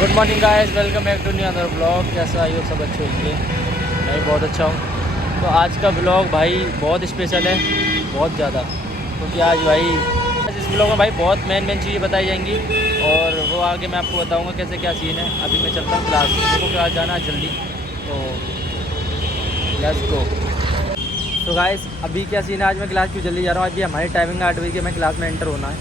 Good morning guys, welcome back to new other blog. कैसा आइए सब अच्छे होंगे। मैं भी बहुत अच्छा हूँ। तो आज का ब्लॉग भाई बहुत स्पेशल है, बहुत ज़्यादा, क्योंकि आज इस ब्लॉग में भाई बहुत मेन चीज़ें बताई जाएंगी और वो आगे मैं आपको बताऊँगा कैसे क्या सीन है। अभी मैं चलता हूँ क्लास, देखो क्लास जाना है जल्दी, तो लेट्स गो। तो गाइस अभी क्या सीन है, आज मैं क्लास क्यों जल्दी जा रहा हूँ। अभी हमारी टाइमिंग 8 बजे की, हमें क्लास में एंटर होना है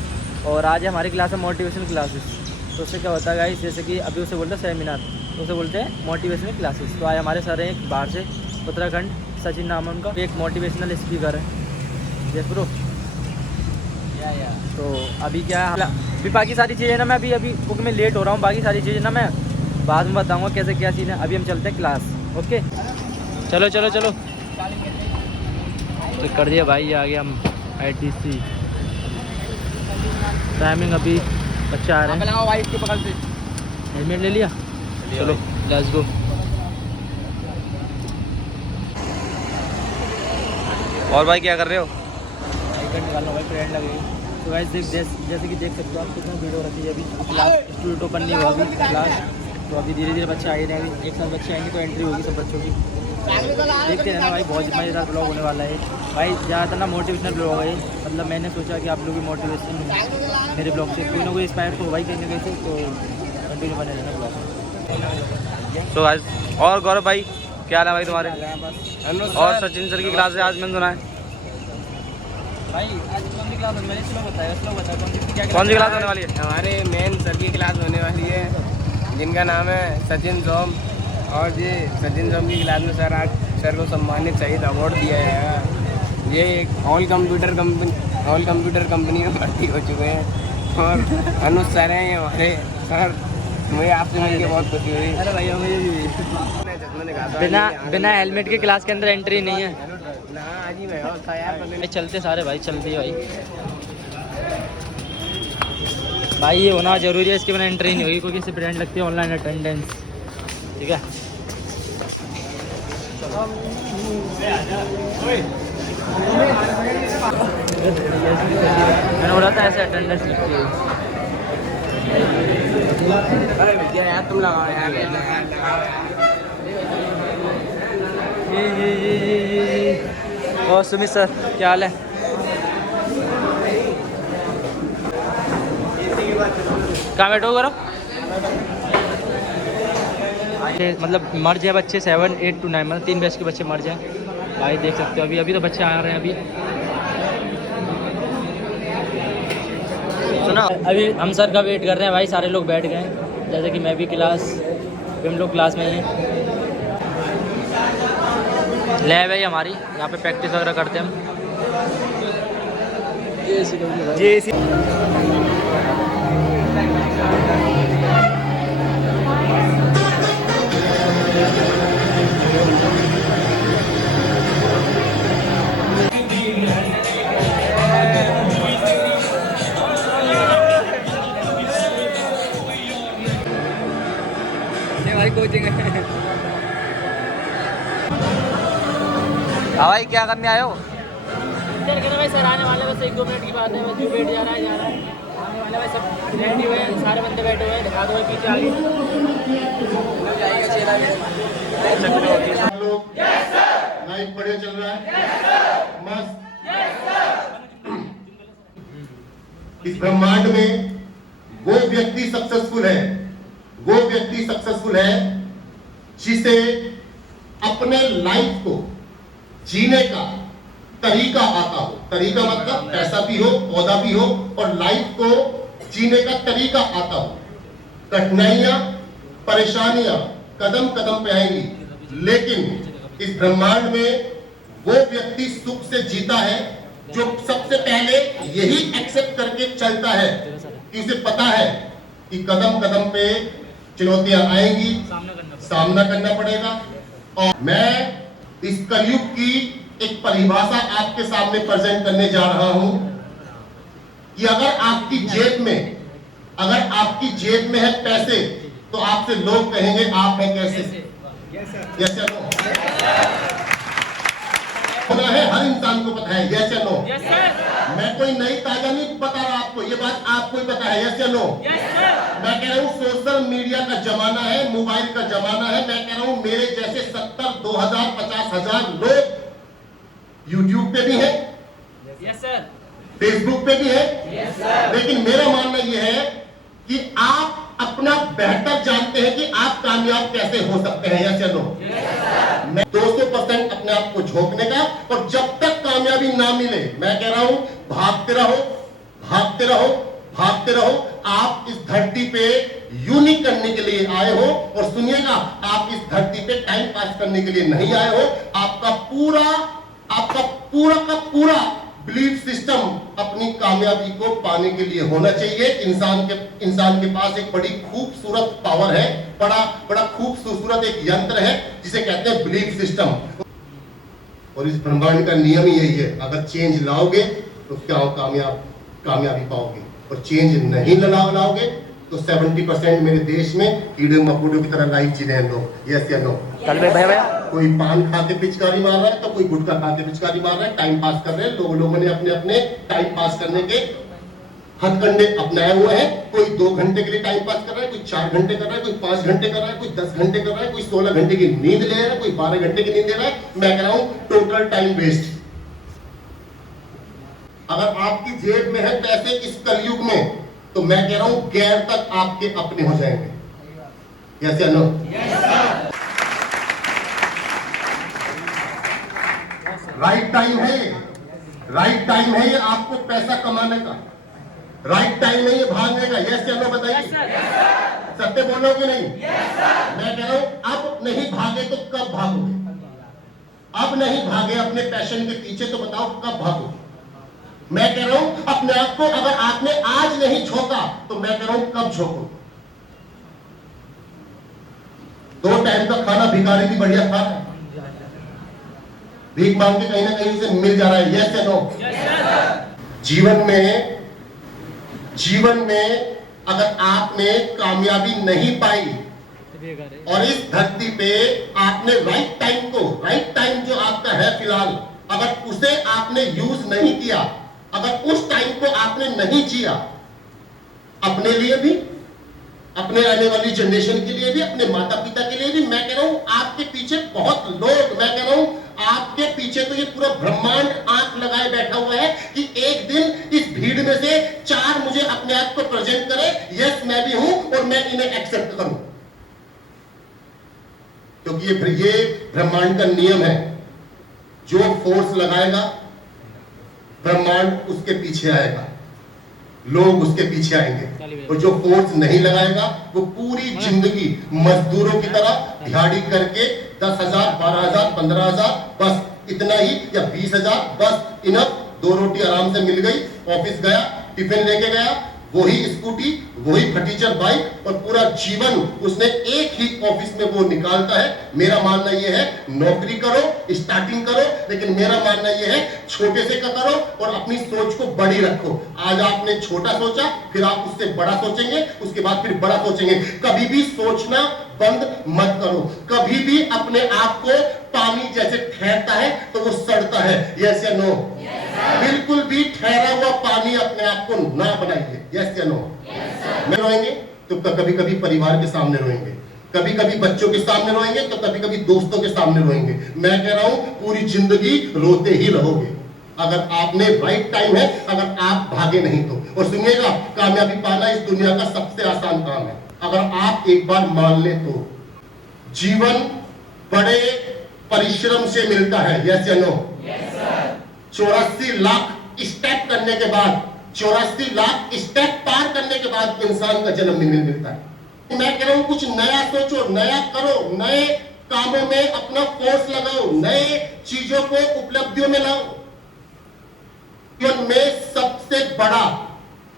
और आज हमारी क्लास है मोटिवेशन क्लासेस। तो उससे क्या होता है गाइस, जैसे कि अभी उसे बोलते हैं सेमिनार, तो उसे बोलते हैं मोटिवेशनल क्लासेस। तो आज हमारे सर हैं एक बाहर से, उत्तराखंड, सचिन नाम है उनका, एक मोटिवेशनल स्पीकर है। Yes bro. या तो अभी क्या है, अभी बाकी सारी चीज़ें ना, मैं अभी क्योंकि मैं लेट हो रहा हूँ, बाकी सारी चीज़ें ना मैं बाद में बताऊँगा कैसे क्या सीन है। अभी हम चलते हैं क्लास। ओके चलो चलो चलो। तो कर दिया भाई, आ गया हम ITC। टाइमिंग अभी बच्चा आ रहे हैं। वाइफ के बगल से हेलमेट ले लिया, चलो लेट्स गो। और भाई क्या कर रहे हो? टिकट निकालना भाई, ट्रेन लगेगी। तो गाइस जैसे कि देख सकते हो आप, कितना भीड़ हो रखी है। अभी क्लास स्टूडेंट ओपन नहीं हुआ अभी क्लास, तो अभी धीरे धीरे बच्चे आए रहे हैं। अभी एक साथ बच्चे आएंगे तो एंट्री होगी सब बच्चों की। देखते रहना भाई, बहुत मज़ेदार ब्लॉग होने वाला है भाई। ज़्यादातर ना मोटिवेशनल ब्लॉग है, मतलब मैंने सोचा कि आप लोग भी मोटिवेशन मेरे ब्लॉग से कोई ना कोई इंस्पायर तो भाई कहीं ना कहीं से, तो कंटिन्यू बने रहना ब्लॉग। तो आज और गौरव भाई क्या हाल है भाई तुम्हारे? और सचिन सर की क्लास है आज, मैंने सुना है। भाई आज कौन सी क्लास होने वाली है? स्लो बताया कौन सी क्लास होने वाली है? हमारे मेन सर की क्लास होने वाली है, जिनका नाम है सचिन सोम। और ये सचिन सोम की क्लास में सर आज सर को सम्मानित शहीद अवार्ड दिया जाएगा। ये एक ऑल कंप्यूटर कंपनी में भर्ती हो चुके हैं और अनुज सर हैं ये हमारे सर। मुझे आपसे मिलकर बहुत खुशी हुई। अरे भैया मुझे भी बिना हेलमेट के क्लास के अंदर एंट्री नहीं है। भाई चलते सारे भाई, चलते भाई। भाई ये होना जरूरी है, इसके बिना एंट्री नहीं होगी, क्योंकि इससे प्रिंट लगती है ऑनलाइन अटेंडेंस। ठीक है मैंने बोला था ऐसे अटेंडेंस लिखती है। अरे भैया यार तुम लगाओ यार। ये और सुमित सर क्या हाल है? कहाँ बैठो करो। मतलब मर्ज है बच्चे 7, 8 to 9, मतलब 3 बैच के बच्चे मर्ज हैं भाई। देख सकते हो अभी तो बच्चे आ रहे हैं। अभी सुना, अभी हम सर का वेट कर रहे हैं भाई। सारे लोग बैठ गए हैं, जैसे कि मैं भी हम लोग क्लास में ही हैं। लैब है हमारी, यहाँ पे प्रैक्टिस वगैरह करते हैं हम। भाई कोचिंग है। भाई क्या करने आए हो? भाई सर आने वाले, बस 1-2 मिनट की बात है। बस जो बैठ जा रहा है आने वाले भाई, सब रेडी हुए हैं, सारे बंदे बैठे हुए हैं। दिखा दो भाई पीछे आगे लोग लाइफ बढ़िया चल रहा है, मस्त। इस ब्रह्मांड में वो व्यक्ति सक्सेसफुल है जिसे अपने लाइफ को जीने का तरीका आता हो। तरीका मतलब पैसा भी हो, पौधा भी हो, और लाइफ को जीने का तरीका आता हो। कठिनाइयां, परेशानियां कदम कदम पे आएंगी, लेकिन इस ब्रह्मांड में वो व्यक्ति सुख से जीता है जो सबसे पहले यही एक्सेप्ट करके चलता है कि उसे पता है कि कदम कदम पे चुनौतियां आएंगी, सामना करना पड़ेगा। और मैं इस कलयुग की एक परिभाषा आपके सामने प्रेजेंट करने जा रहा हूं कि अगर आपकी जेब में है पैसे, तो आपसे लोग कहेंगे आप हैं कैसे। Yes sir. होना है हर इंसान को पता है, यस या नो? मैं कोई नई ताजा नहीं बता रहा आपको, ये बात आपको ही पता है, यस या नो? मैं कह रहा हूँ सोशल मीडिया का जमाना है, मोबाइल का जमाना है। मैं कह रहा हूँ मेरे जैसे 70, 2000, 50,000 लोग यूट्यूब पे भी हैं, फेसबुक पे भी है, लेकिन मेरा मानना यह है कि आप अपना बेहतर जानते हैं कि आप कामयाब कैसे हो सकते हैं, यस या नो? मैं 200% अपने आप को झोंकने का, और जब तक कामयाबी ना मिले मैं कह रहा हूं भागते रहो, भागते रहो, भागते रहो। आप इस धरती पे यूनिक करने के लिए आए हो, और सुनिएगा आप इस धरती पे टाइम पास करने के लिए नहीं आए हो। आपका पूरा का पूरा बिलीफ सिस्टम अपनी कामयाबी को पाने के लिए होना चाहिए। इंसान के पास एक बड़ी खूबसूरत पावर है, बड़ा खूबसूरत एक यंत्र है जिसे कहते हैं बिलीफ सिस्टम। और इस ब्रह्मांड का नियम ही यही है, अगर चेंज लाओगे तो क्या कामयाबी पाओगे, और चेंज नहीं लाओगे तो 70% मेरे देश में कीड़े मकोड़ों की तरह लाइफ जी रहे हैं लोग, यस या नो? कल भैया कोई पान खा के पिचकारी मार रहा है तो कोई गुटखा खा के पिचकारी मार रहा है, टाइम पास कर रहे हैं। लोगों ने अपने टाइम पास करने के हथकंडे अपनाए हुए हैं। कोई 2 घंटे के लिए टाइम पास कर रहा है, कोई 4 घंटे कर रहा है, कोई 5 घंटे कर रहा है, कोई 10 घंटे कर रहा है, कोई 16 घंटे की नींद ले रहा है, कोई 12 घंटे की नींद ले रहा है। मैं कह रहा हूं टोटल टाइम वेस्ट। अगर आपकी जेब में है पैसे इस कलयुग में, तो मैं कह रहा हूं गैर तक आपके अपने हो जाएंगे, यस या नो? राइट टाइम है ये, राइट टाइम है ये आपको पैसा कमाने का, राइट टाइम है ये भागने का, यस या नो? बताइए, सत्य बोलो कि नहीं? मैं कह रहा हूं अब नहीं भागे तो कब भागोगे? अब नहीं भागे अपने पैशन के पीछे तो बताओ कब भागोगे? मैं कह रहा हूं अपने आप को अगर आपने आज नहीं झोंका तो मैं कह रहा हूं कब झोंको? 2 टाइम का खाना भिखारी भी बढ़िया खा रहा है, भीख मांग के कहीं ना कहीं उसे मिल जा रहा है, यस या नो? जीवन में अगर आपने कामयाबी नहीं पाई और इस धरती पे आपने राइट टाइम जो आपका है फिलहाल, अगर उसे आपने यूज नहीं किया, अगर उस टाइम को आपने नहीं जिया, अपने लिए भी, अपने आने वाली जनरेशन के लिए भी, अपने माता पिता के लिए भी, मैं कह रहा हूं आपके पीछे बहुत लोग, मैं कह रहा हूं आपके पीछे तो ये पूरा ब्रह्मांड आंख लगाए बैठा हुआ है कि एक दिन इस भीड़ में से 4 मुझे अपने आप को प्रेजेंट करे, यस मैं भी हूं और मैं इन्हें एक्सेप्ट करूं, क्योंकि ये ब्रह्मांड का नियम है। जो फोर्स लगाएगा ब्रह्मांड उसके पीछे आएगा, लोग उसके पीछे आएंगे, और जो फोर्स नहीं लगाएगा वो पूरी जिंदगी मजदूरों की तरह दिहाड़ी करके 10,000, 12,000, 15,000 बस इतना ही, या 20,000 बस इनफ, 2 रोटी आराम से मिल गई, ऑफिस गया, टिफिन लेके गया, वही स्कूटी, वही फटीचर बाइक, और पूरा जीवन उसने एक ही ऑफिस में वो निकालता है। मेरा मानना ये है नौकरी करो, स्टार्टिंग करो, लेकिन मेरा मानना ये है छोटे से का करो और अपनी सोच को बड़ी रखो। आज आपने छोटा सोचा, फिर आप उससे बड़ा सोचेंगे, उसके बाद फिर बड़ा सोचेंगे। कभी भी सोचना बंद मत करो, कभी भी अपने आप को पानी जैसे ठहरता है तो वो सड़ता है, यस या नो? बिल्कुल भी ठहरा हुआ पानी अपने आप को ना बनाइए, यस या नो? मैं रोएंगे तो कभी कभी परिवार के सामने रोएंगे, कभी कभी बच्चों के सामने रोएंगे, तो कभी कभी दोस्तों के सामने रोएंगे। मैं कह रहा हूं पूरी जिंदगी रोते ही रहोगे अगर आपने राइट टाइम है, अगर आप भागे नहीं तो। और सुनिएगा, कामयाबी पाना इस दुनिया का सबसे आसान काम है, अगर आप एक बार मान ले तो। जीवन बड़े परिश्रम से मिलता है, यस या नो? 84 लाख स्टेप करने के बाद, 84 लाख स्टेप पार करने के बाद इंसान का जन्म मिलता है। मैं कह रहा हूं कुछ नया सोचो, नया करो, नए कामों में अपना फोर्स लगाओ, नए चीजों को उपलब्धियों में लाओ। जीवन में सबसे बड़ा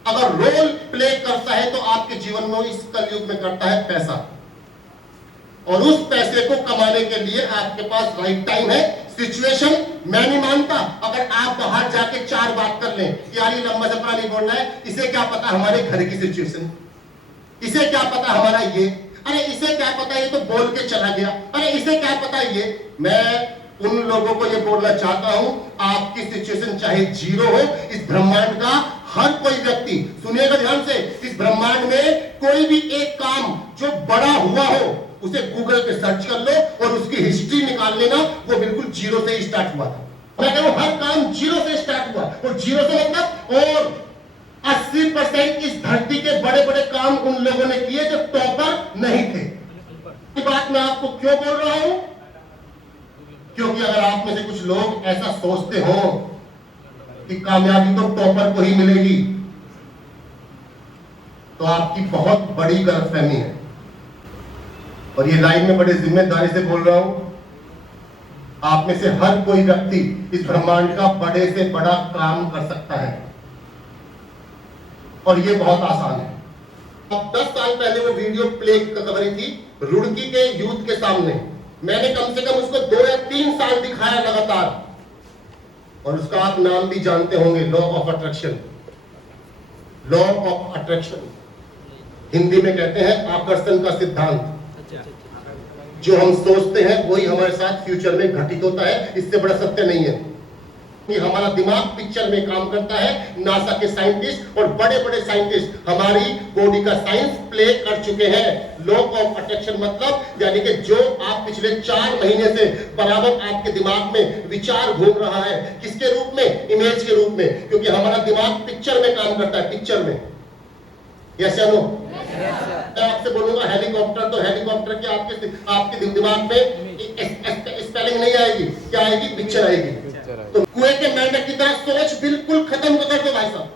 अगर रोल प्ले करता है तो आपके जीवन में इस कलयुग में करता है पैसा, और उस पैसे को कमाने के लिए आपके पास राइट टाइम है। सिचुएशन मैं नहीं मानता अगर आप बाहर जाके 4 बात कर लें, यार ये लंबा चपड़ा नहीं बोलना है, इसे क्या पता हमारे घर की सिचुएशन, इसे क्या पता हमारा ये, अरे इसे क्या पता ये तो बोल के चला गया, अरे इसे क्या पता ये। मैं उन लोगों को ये बोलना चाहता हूं, आपकी सिचुएशन चाहे जीरो हो, इस ब्रह्मांड का हर कोई व्यक्ति, सुनिएगा ध्यान से, इस ब्रह्मांड में कोई भी एक काम जो बड़ा हुआ हो उसे गूगल पे सर्च कर लो और उसकी हिस्ट्री निकाल लेना, वो बिल्कुल जीरो से ही स्टार्ट हुआ था। मैं कह रहा हूं हर काम जीरो से स्टार्ट हुआ, और जीरो से मतलब, और 80% इस धरती के बड़े बड़े काम उन लोगों ने किए जो टॉपर नहीं थे। ये बात मैं आपको क्यों बोल रहा हूं? क्योंकि अगर आप में से कुछ लोग ऐसा सोचते हो कि कामयाबी तो टॉपर को ही मिलेगी, तो आपकी बहुत बड़ी गलतफहमी है। और ये लाइन में बड़े जिम्मेदारी से बोल रहा हूं, आप में से हर कोई व्यक्ति इस ब्रह्मांड का बड़े से बड़ा काम कर सकता है, और ये बहुत आसान है। अब 10 साल पहले वो वीडियो प्ले कर रही थी रुड़की के यूथ के सामने। मैंने कम से कम उसको 2 या 3 साल दिखाया लगातार, और उसका आप नाम भी जानते होंगे, law of attraction. Law of attraction Hindi में कहते हैं आकर्षण का सिद्धांत। जो हम सोचते हैं वही हमारे साथ फ्यूचर में घटित होता है, इससे बड़ा सत्य नहीं है। कि हमारा दिमाग पिक्चर में काम करता है। नासा के साइंटिस्ट और बड़े बड़े साइंटिस्ट हमारी बॉडी का साइंस प्ले कर चुके हैं। लॉ ऑफ अट्रैक्शन मतलब यानी कि जो आप पिछले 4 महीने से बराबर आपके दिमाग में विचार घूम रहा है, किसके रूप में? इमेज के रूप में, क्योंकि हमारा दिमाग पिक्चर में काम करता है, पिक्चर में। यस या नो? मैं आपसे बोलूंगा हेलीकॉप्टर, तो हेलीकॉप्टर के आपके दिमाग में स्पेलिंग नहीं आएगी, क्या आएगी? पिक्चर आएगी। तो कुएं के मेंढक की तरह सोच बिल्कुल खत्म कर दो भाई साहब।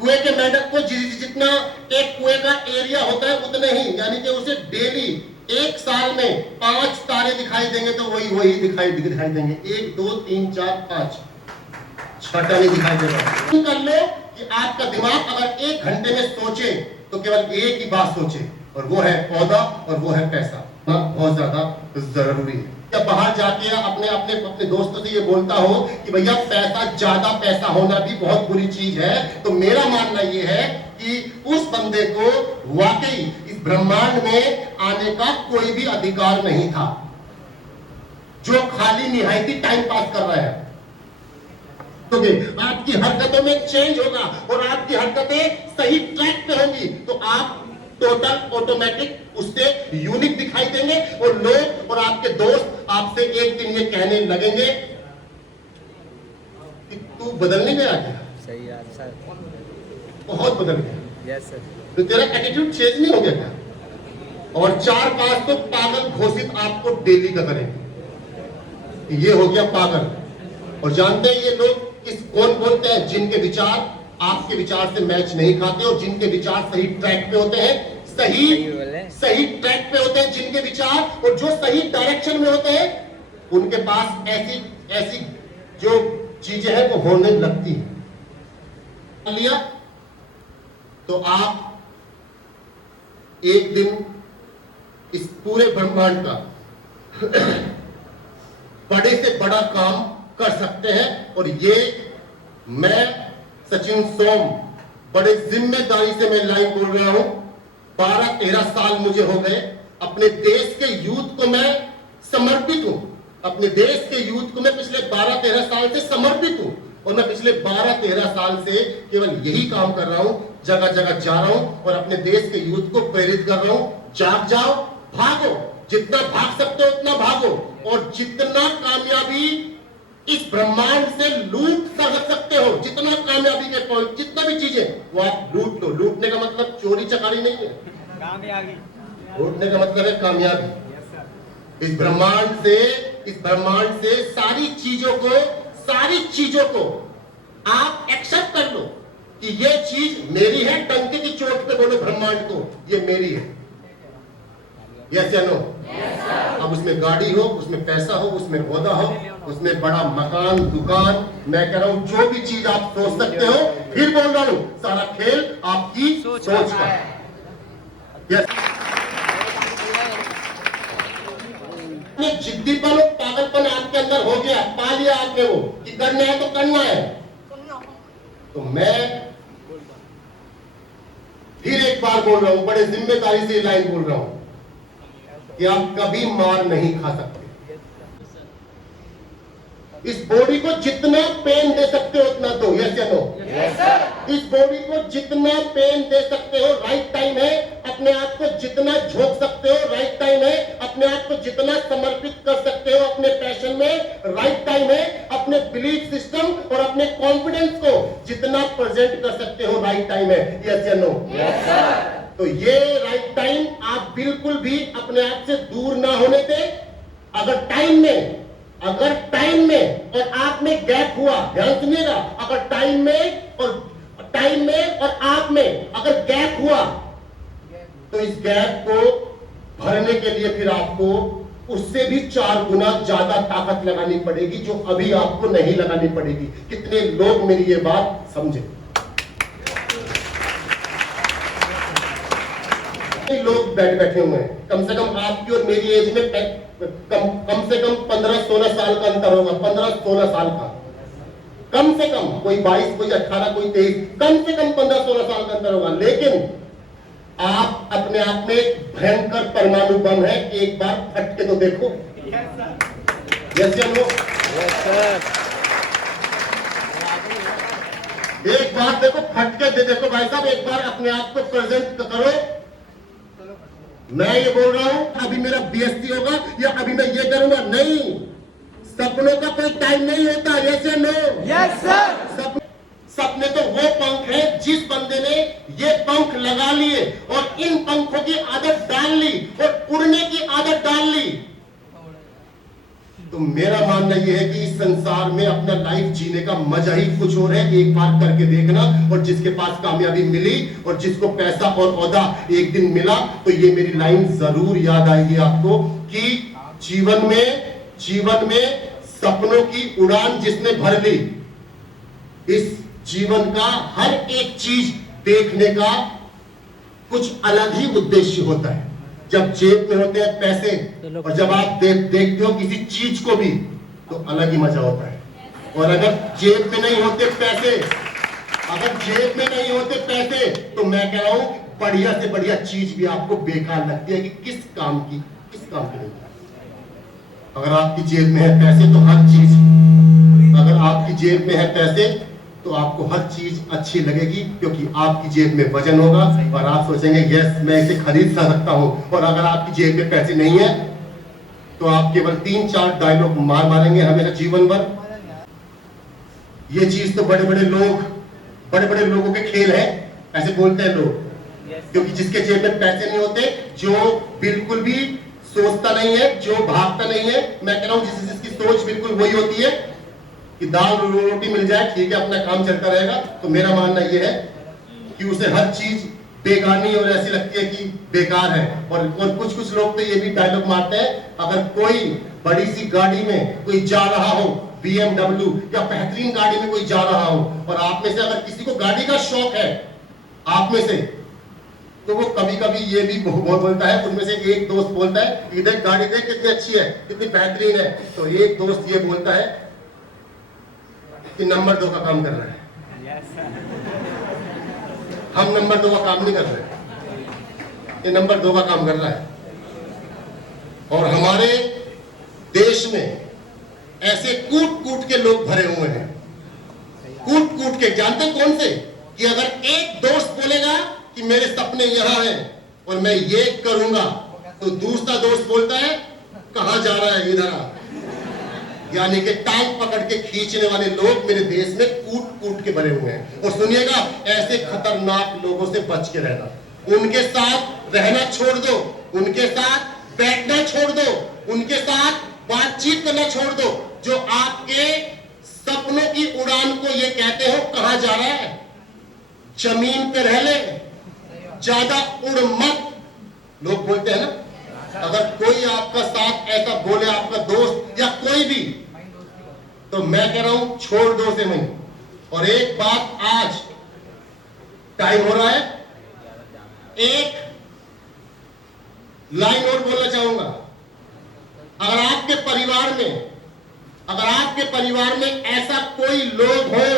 कुएं के मेंढक को जितना एक कुएं का एरिया होता है उतने ही, यानी कि उसे डेली 1 साल में 5 तारे दिखाई देंगे, तो वही दिखाई देंगे। 1 2 3 4 5 छठा नहीं दिखाई देगा। कर लो कि आपका दिमाग अगर 1 घंटे में सोचे तो केवल एक ही बात सोचे, और वो है पौधा और वो है पैसा। बहुत ज्यादा जरूरी है। जब बाहर जाके अपने दोस्तों से ये बोलता हो कि भैया ज्यादा पैसा होना भी बहुत बुरी चीज है, तो मेरा मानना ये है कि उस बंदे को वाकई इस ब्रह्मांड में आने का कोई भी अधिकार नहीं था, जो खाली निहायती टाइम पास कर रहा है। क्योंकि आपकी हरकतों में चेंज होगा और आपकी हरकतें सही ट्रैक पे होंगी, तो आप टोटल ऑटोमेटिक उससे यूनिक दिखाई देंगे, और लोग और आपके दोस्त आपसे एक दिन ये कहने लगेंगे कि तू बदलने गया क्या? सही यार सर, बहुत बदल गया। Yes sir. तो तेरा एटीट्यूड चेंज नहीं हो गया क्या? और 4-5 तो पागल घोषित आपको डेली का करेंगे, ये हो गया पागल। और जानते हैं ये लोग कौन बोलते हैं? जिनके विचार आपके विचार से मैच नहीं खाते, और जिनके विचार सही ट्रैक पे होते हैं, सही ट्रैक पे होते हैं जिनके विचार, और जो सही डायरेक्शन में होते हैं, उनके पास ऐसी जो चीजें हैं वो होने लगती हैं। लिया तो आप एक दिन इस पूरे ब्रह्मांड का बड़े से बड़ा काम कर सकते हैं। और ये मैं सचिन सोम बड़े जिम्मेदारी से मैं लाइन बोल रहा हूं। 12-13 साल मुझे हो गए, अपने देश के यूथ को मैं समर्पित हूं। अपने देश के यूथ को मैं पिछले 12-13 साल से समर्पित हूं, और मैं पिछले 12-13 साल से केवल यही काम कर रहा हूं, जगह जगह जा रहा हूं और अपने देश के यूथ को प्रेरित कर रहा हूं। जाग जाओ, भागो, जितना भाग सकते हो उतना भागो, और जितना कामयाबी इस ब्रह्मांड से लूट सकते हो, जितना कामयाबी के पॉइंट, जितना भी चीजें, वो आप लूट लो। लूटने का मतलब चोरी चकारी नहीं है, कामयाबी। लूटने का मतलब है कामयाबी। इस ब्रह्मांड से सारी चीजों को आप एक्सेप्ट कर लो कि ये चीज मेरी है। टंके की चोट पे बोलो ब्रह्मांड को, ये मेरी है। यस या नो? अब उसमें गाड़ी हो, उसमें पैसा हो, उसमें ओहदा हो, उसमें बड़ा मकान, दुकान, मैं कह रहा हूं जो भी चीज आप सोच सकते हो, फिर बोल रहा हूं सारा खेल आपकी सोच का है। जिद्दीपन और पागलपन आपके अंदर हो गया, पा लिया आपने वो कि करना है तो करना है। तो मैं फिर एक बार बोल रहा हूं, बड़े जिम्मेदारी से लाइन बोल रहा हूं कि आप कभी मार नहीं खा सकते। इस बॉडी को जितना पेन दे सकते हो उतना दो। यस या नो? इस बॉडी को जितना पेन दे सकते हो राइट टाइम है। अपने आप को जितना झोंक सकते हो राइट टाइम है। अपने आप को जितना समर्पित कर सकते हो अपने पैशन में राइट टाइम है। अपने बिलीफ सिस्टम और अपने कॉन्फिडेंस को जितना प्रेजेंट कर सकते हो राइट टाइम है। यस या नो? तो ये राइट टाइम आप बिल्कुल भी अपने आप से दूर ना होने दें। अगर टाइम में और आप में गैप हुआ, ध्यान सुनिएगा, अगर टाइम में और आप में अगर गैप हुआ तो इस गैप को भरने के लिए फिर आपको उससे भी 4 गुना ज्यादा ताकत लगानी पड़ेगी जो अभी आपको नहीं लगानी पड़ेगी। कितने लोग मेरी ये बात समझे? लोग बैठे हुए हैं, कम से कम आपकी और मेरी एज में कम से कम 15-16 साल का अंतर होगा। 15-16 साल का कम से कम, कोई 22, कोई 18, कोई 23, कम से कम 15-16 साल का अंतर होगा। लेकिन आप अपने आप में भयंकर परमाणु बम है। एक बार फट के तो देखो। जैसे हम लोग एक बार देखो, फट के देखो भाई साहब, एक बार अपने आप को प्रेजेंट करो। मैं ये बोल रहा हूं अभी मेरा बीएससी होगा या अभी मैं ये करूंगा, नहीं। सपनों का कोई टाइम नहीं होता। यस या नो? Yes sir. सपने तो वो पंख है जिस बंदे ने ये पंख लगा लिए और इन पंखों की आदत डाल ली और उड़ने की आदत डाल ली। तो मेरा मानना यह है कि इस संसार में अपना लाइफ जीने का मजा ही कुछ और है। एक बार करके देखना। और जिसके पास कामयाबी मिली और जिसको पैसा और ओहदा एक दिन मिला तो ये मेरी लाइन जरूर याद आएगी आपको कि जीवन में सपनों की उड़ान जिसने भर ली, इस जीवन का हर एक चीज देखने का कुछ अलग ही उद्देश्य होता है। जब जेब में होते हैं पैसे और जब आप देखते हो किसी चीज को भी तो अलग ही मजा होता है। और अगर जेब में नहीं होते पैसे, तो मैं कह रहा हूं बढ़िया से बढ़िया चीज भी आपको बेकार लगती है कि किस काम की नहीं। अगर आपकी जेब में है पैसे तो हर चीज, अगर आपकी जेब में है पैसे तो आपको हर चीज अच्छी लगेगी क्योंकि आपकी जेब में वजन होगा और आप सोचेंगे यस मैं इसे खरीद सकता हूं। और अगर आपकी जेब में पैसे नहीं है तो आप केवल 3-4 डायलॉग मारेंगे हमेशा जीवन भर। ये चीज तो बड़े बड़े लोगों के खेल है, ऐसे बोलते हैं लोग। क्योंकि जिसके जेब में पैसे नहीं होते, जो बिल्कुल भी सोचता नहीं है, जो भागता नहीं है, मैं कह रहा हूं जिसकी सोच बिल्कुल वही होती है कि दाल रोटी मिल जाए ठीक है अपना काम चलता रहेगा। तो मेरा मानना यह है कि उसे हर चीज बेगानी और ऐसी लगती है कि बेकार है। और कुछ लोग तो ये भी डायलॉग मारते हैं, अगर कोई बड़ी सी गाड़ी में कोई जा रहा हो, BMW या बेहतरीन गाड़ी में कोई जा रहा हो, और आप में से अगर किसी को गाड़ी का शौक है आप में से, तो वो कभी कभी ये भी बहुत बोलता है। उनमें से एक दोस्त बोलता है इधर गाड़ी देख कितनी अच्छी है, कितनी बेहतरीन है। तो एक दोस्त ये बोलता है कि नंबर 2 का काम कर रहा है। हम नंबर 2 का काम नहीं कर रहे, ये नंबर 2 का काम कर रहा है। और हमारे देश में ऐसे कूट के लोग भरे हुए हैं, कूट के। जानते कौन से? कि अगर एक दोस्त बोलेगा कि मेरे सपने यहां हैं और मैं ये करूंगा, तो दूसरा दोस्त बोलता है कहां जा रहा है, इधर आ। यानी कि टांग पकड़ के खींचने वाले लोग मेरे देश में कूट के भरे हुए हैं। और सुनिएगा, ऐसे खतरनाक लोगों से बच के रहना। उनके साथ रहना छोड़ दो, उनके साथ बैठना छोड़ दो, उनके साथ बातचीत करना छोड़ दो, जो आपके सपनों की उड़ान को ये कहते हो कहां जा रहा है, जमीन पे रह ले, ज्यादा उड़ मत। लोग बोलते हैं ना, अगर कोई आपका साथ ऐसा बोले, आपका दोस्त या कोई भी, तो मैं कह रहा हूं छोड़ दो से वहीं। और एक बात, आज टाइम हो रहा है, एक लाइन और बोलना चाहूंगा। अगर आपके परिवार में ऐसा कोई लोग हो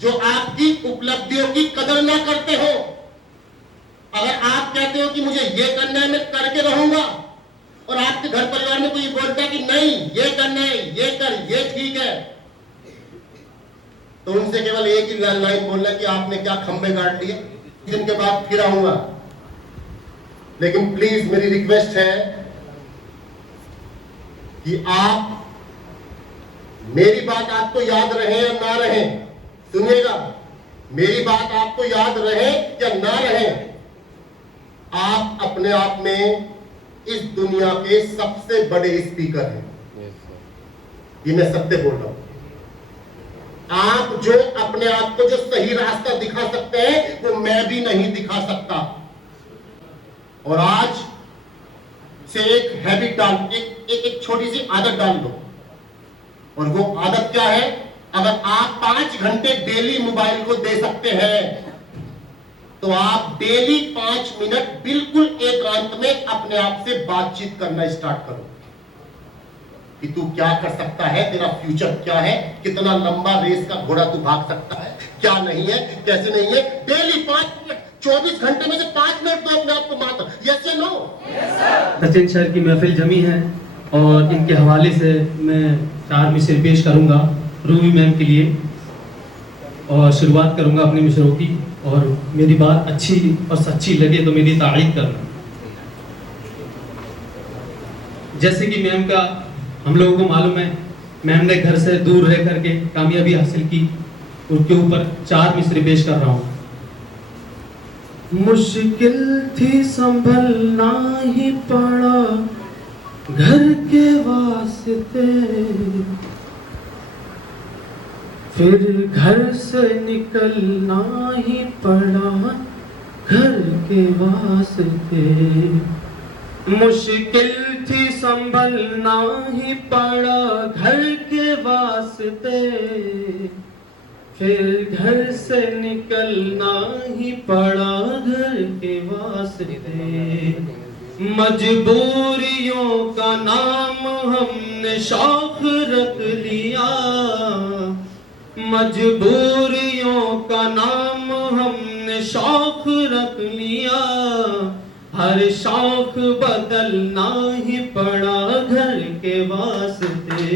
जो आपकी उपलब्धियों की कदर ना करते हो, अगर आप कहते हो कि मुझे ये करना है मैं करके रहूंगा, और आपके घर परिवार में कोई बोलता है कि नहीं ये करना है, ये कर, ये ठीक है, तो उनसे केवल एक ही लाइन बोलना कि आपने क्या खंबे गाड़ लिए, जिनके बाद फिर आऊंगा। लेकिन प्लीज मेरी रिक्वेस्ट है कि आप, मेरी बात आपको याद रहे या ना रहे, सुनिएगा, मेरी बात आपको याद रहे या ना रहे, आप अपने आप में इस दुनिया के सबसे बड़े स्पीकर हैं। ये मैं सत्य बोल रहा हूं। आप जो अपने आप को जो सही रास्ता दिखा सकते हैं वो मैं भी नहीं दिखा सकता। और आज से एक हैबिट डाल, एक छोटी सी आदत डाल दो। और वो आदत क्या है? अगर आप 5 घंटे डेली मोबाइल को दे सकते हैं तो आप डेली 5 मिनट बिल्कुल एकांत में अपने आप से बातचीत करना स्टार्ट करो कि तू क्या कर सकता है, तेरा फ्यूचर क्या है, कितना लंबा रेस का घोड़ा तू भाग सकता है, क्या नहीं है, कैसे नहीं है। डेली 5 मिनट, 24 घंटे में से 5 मिनट दो अपने आप को मात्र। यस या नो? सचिन सर की महफिल जमी है और इनके हवाले से मैं 4 मिसर पेश करूंगा रूबी मैम के लिए, और शुरुआत करूंगा अपने मिसरों की। और मेरी बात अच्छी और सच्ची लगे तो मेरी तारीफ करना। जैसे कि मैम का हम लोगों को मालूम है, मैम ने घर से दूर रह करके कामयाबी हासिल की, उनके ऊपर 4 मिसरे पेश कर रहा हूँ। मुश्किल थी संभलना ही पड़ा घर के वास्ते, फिर घर से निकलना ही पड़ा घर के वास्ते। मुश्किल थी संभलना ही पड़ा घर के वास्ते, फिर घर से निकलना ही पड़ा घर के वास्ते। मजबूरियों का नाम हमने शौक रख लिया, मजबूरियों का नाम हमने शौक रख लिया, हर शौक बदलना ही पड़ा घर के वास्ते,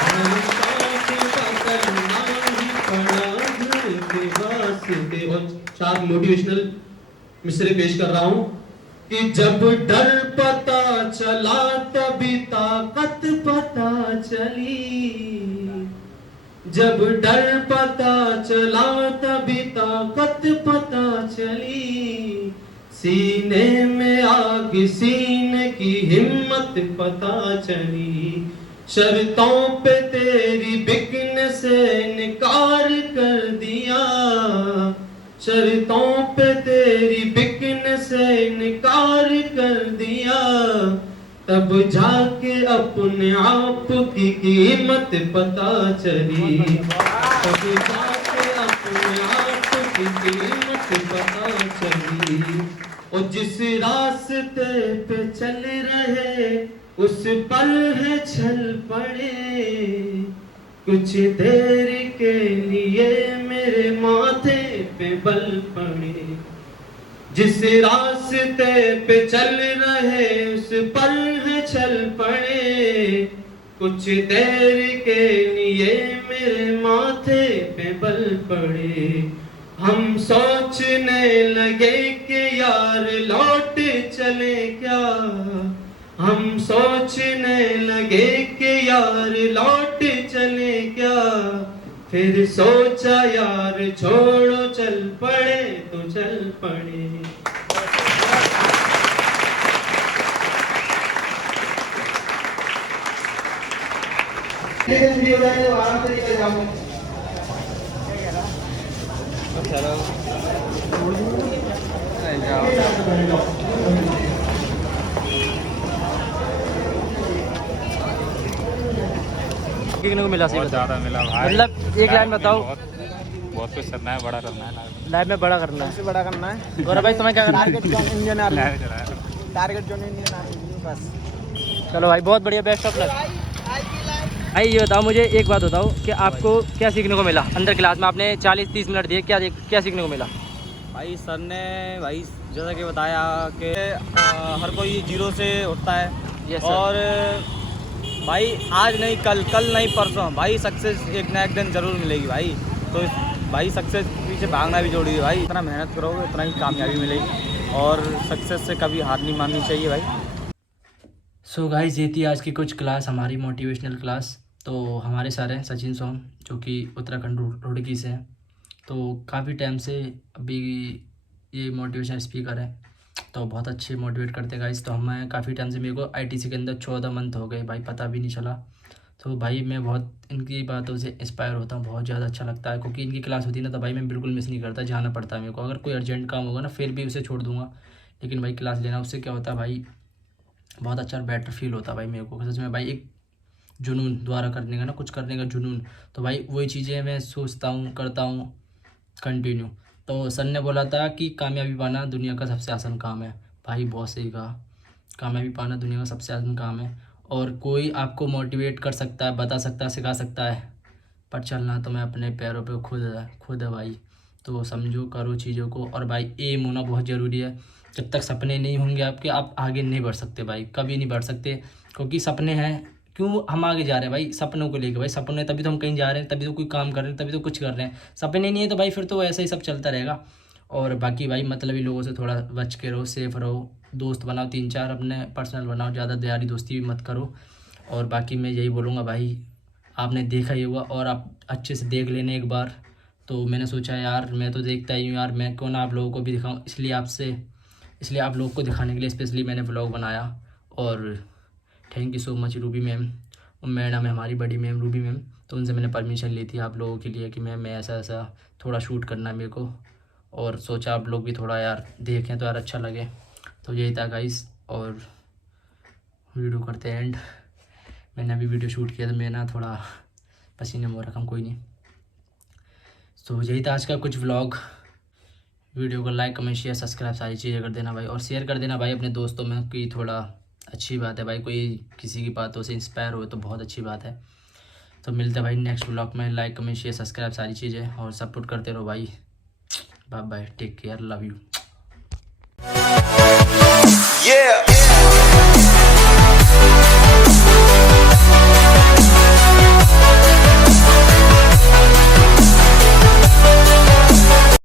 हर शौक बदलना ही पड़ा घर के वास्ते। और 4 मोटिवेशनल मिसरे पेश कर रहा हूँ कि जब डर पता चला तभी ताकत पता चली, जब डर पता चला तभी ताकत पता चली, सीने में आग सीने की हिम्मत पता चली, शर्तों पे तेरी बिकने से इनकार कर दिया, शर्तों पे तेरी बिकने से इनकार कर दिया, तब जाके अपने आप की कीमत पता चली, तब जाके अपने आप की कीमत पता चली। और जिस रास्ते पे चल रहे उस पर है छल पड़े, कुछ देर के लिए मेरे माथे पे बल पड़े, जिस रास्ते पे चल रहे उस पर है छल पड़े, कुछ देर के लिए मेरे माथे पे बल पड़े। हम सोचने लगे कि यार लौट चले क्या, हम सोचने लगे कि यार लौट चले क्या, फिर सोचा यार छोड़ो चल पड़े तो चल पड़े। कितने को मिला? बहुत ज़्यादा मिला भाई। मतलब एक लाइन बताओ। बहुत कुछ करना है, बड़ा करना है, लाइफ में बड़ा करना है, बड़ा करना है। गौरव भाई तुम्हें क्या करना है? टारगेट जो इंडियन आर्मी बस। चलो भाई बहुत बढ़िया, बेस्ट ऑफ लक। भाई ये बताओ मुझे एक बात बताओ कि आपको क्या सीखने को मिला अंदर क्लास में? आपने 40-30 मिनट दिए, क्या सीखने को मिला? भाई सर ने भाई जैसा कि बताया कि हर कोई जीरो से उठता है। Yes, sir. और भाई आज नहीं कल, कल नहीं परसों भाई सक्सेस एक ना एक दिन ज़रूर मिलेगी भाई। तो भाई सक्सेस के पीछे भागना भी जरूरी है भाई। इतना मेहनत करोगे उतना ही कामयाबी मिलेगी और सक्सेस से कभी हार नहीं माननी चाहिए भाई। सो गाइस, ये थी आज की कुछ क्लास, हमारी मोटिवेशनल क्लास। तो हमारे सर हैं सचिन सोम, जो कि उत्तराखंड रुड़की से हैं। तो काफ़ी टाइम से अभी ये मोटिवेशनल स्पीकर है, तो बहुत अच्छे मोटिवेट करते गाइस। तो हमें काफ़ी टाइम से, मेरे को आईटीसी के अंदर 14 मंथ हो गए भाई, पता भी नहीं चला। तो भाई मैं बहुत इनकी बातों से इंस्पायर होता हूँ, बहुत ज़्यादा अच्छा लगता है, क्योंकि इनकी क्लास होती है ना तो भाई मैं बिल्कुल मिस नहीं करता, जाना पड़ता है मेरे को। अगर कोई अर्जेंट काम होगा ना फिर भी उसे छोड़ दूँगा, लेकिन भाई क्लास लेना, उससे क्या होता है भाई, बहुत अच्छा बेटर फील होता है भाई मेरे को सच में भाई। एक जुनून द्वारा करने का ना, कुछ करने का जुनून, तो भाई वही चीज़ें मैं सोचता हूँ, करता हूँ कंटिन्यू। तो सर ने बोला था कि कामयाबी पाना दुनिया का सबसे आसान काम है। भाई बहुत सही कहा, कामयाबी पाना दुनिया का सबसे आसान काम है। और कोई आपको मोटिवेट कर सकता है, बता सकता है, सिखा सकता है, पर चलना तो मैं अपने पैरों पे खुद है भाई। तो समझो, करो चीज़ों को। और भाई एम होना बहुत ज़रूरी है। जब तक सपने नहीं होंगे आपके, आप आगे नहीं बढ़ सकते भाई, कभी नहीं बढ़ सकते। क्योंकि सपने हैं, क्यों हम आगे जा रहे हैं भाई, सपनों को लेकर भाई। सपने तभी तो हम कहीं जा रहे हैं, तभी तो कोई काम कर रहे हैं, तभी तो कुछ कर रहे हैं। सपने नहीं है तो भाई फिर तो ऐसे ही सब चलता रहेगा। और बाकी भाई मतलबी लोगों से थोड़ा बच के रहो, सेफ रहो, दोस्त बनाओ 3-4 अपने पर्सनल बनाओ, ज़्यादा यारी दोस्ती भी मत करो। और बाकी मैं यही बोलूँगा भाई, आपने देखा ही होगा और आप अच्छे से देख लेने एक बार। तो मैंने सोचा यार, मैं तो देखता ही हूँ यार, मैं क्यों ना आप लोगों को भी दिखाऊँ, इसलिए आप लोगों को दिखाने के लिए स्पेशली मैंने व्लॉग बनाया। और thank you so much Ruby ma'am, madam है हमारी बड़ी मैम रूबी मैम। तो उनसे मैंने परमिशन ली थी आप लोगों के लिए कि मैं ऐसा थोड़ा शूट करना है मेरे को, और सोचा आप लोग भी थोड़ा यार देखें तो यार अच्छा लगे। तो यही था गाइस, और वीडियो करते हैं एंड। मैंने अभी वीडियो शूट किया तो मैं ना थोड़ा पसीने में हो रखा हूँ, कोई नहीं। तो यही था आज का कुछ व्लॉग। वीडियो को लाइक, कमेंट, शेयर, सब्सक्राइब सारी चीज़ें कर देना भाई, और शेयर कर देना भाई अपने दोस्तों में, कि थोड़ा अच्छी बात है भाई, कोई किसी की बातों से इंस्पायर हो तो बहुत अच्छी बात है। तो मिलते हैं भाई नेक्स्ट व्लॉग में। लाइक, कमेंट, शेयर, सब्सक्राइब सारी चीज़ें, और सपोर्ट करते रहो भाई। Bye bye, take care, love you.